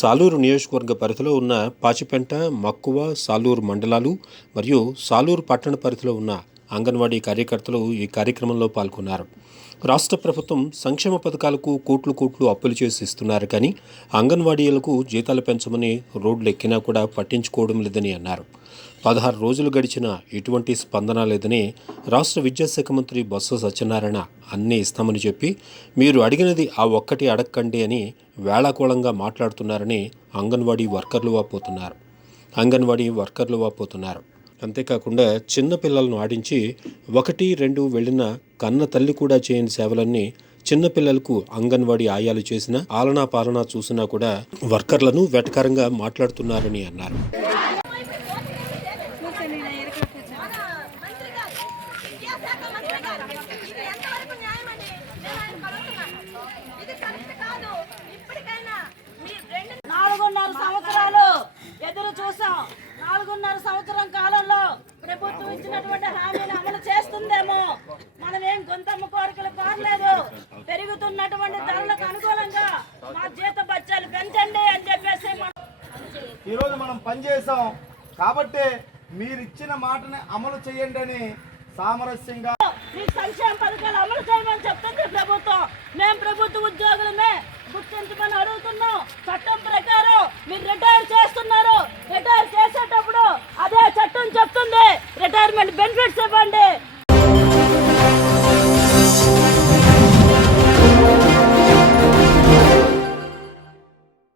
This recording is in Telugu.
సాలూరు నియోజకవర్గ పరిధిలో ఉన్న పాచిపెంట మక్కువ సాలూరు మండలాలు మరియు సాలూరు పట్టణ పరిధిలో ఉన్న అంగన్వాడీ కార్యకర్తలు ఈ కార్యక్రమంలో పాల్గొన్నారు. రాష్ట్ర ప్రభుత్వం సంక్షేమ పథకాలకు కోట్లు కోట్లు అప్పులు చేసి ఇస్తున్నారు కానీ అంగన్వాడీలకు జీతాలు పెంచమని రోడ్లు ఎక్కినా కూడా పట్టించుకోవడం లేదని అన్నారు. పదహారు రోజులు గడిచిన ఎటువంటి స్పందన లేదని రాష్ట్ర విద్యాశాఖ మంత్రి బొత్స సత్యనారాయణ అన్నీ ఇస్తామని చెప్పి మీరు అడిగినది ఆ ఒక్కటి అడగండి అని వేళాకోళంగా మాట్లాడుతున్నారని అంగన్వాడీ వర్కర్లు వాపోతున్నారు. అంగన్వాడీ వర్కర్లు వాపోతున్నారు. అంతేకాకుండా చిన్న పిల్లలను ఆడించి ఒకటి రెండు వెళ్ళిన కన్న తల్లి కూడా చేయని సేవలన్నీ చిన్నపిల్లలకు అంగన్వాడీ ఆయాలు చేసిన ఆలనా పాలనా చూసినా కూడా వర్కర్లను వెటకారంగా మాట్లాడుతున్నారని అన్నారు. నాలుగున్నర సంవత్సరం కాలంలో ప్రభుత్వం ఇచ్చినటువంటి హామీని అమలు చేస్తుందేమో. మనం ఏం గొంతమ్మ కోరికలు కోరలేదు. పెరుగుతున్నటువంటి ధరలకు అనుకూలంగా మా జీత బచ్చాలు పెంచండి అని చెప్పేసి మనం ఈరోజు మనం పనిచేసాం కాబట్టి మీరు ఇచ్చిన మాటని అమలు చేయండి అని సామరస్యంగా మీ సంక్షేమ పథకాలు అమలు చేయమని చెప్తుంది ప్రభుత్వం. మేము ప్రభుత్వ ఉద్యోగులమే. చెప్తుంది రిటైర్మెంట్ బెనిఫిట్స్ ఇవ్వండి.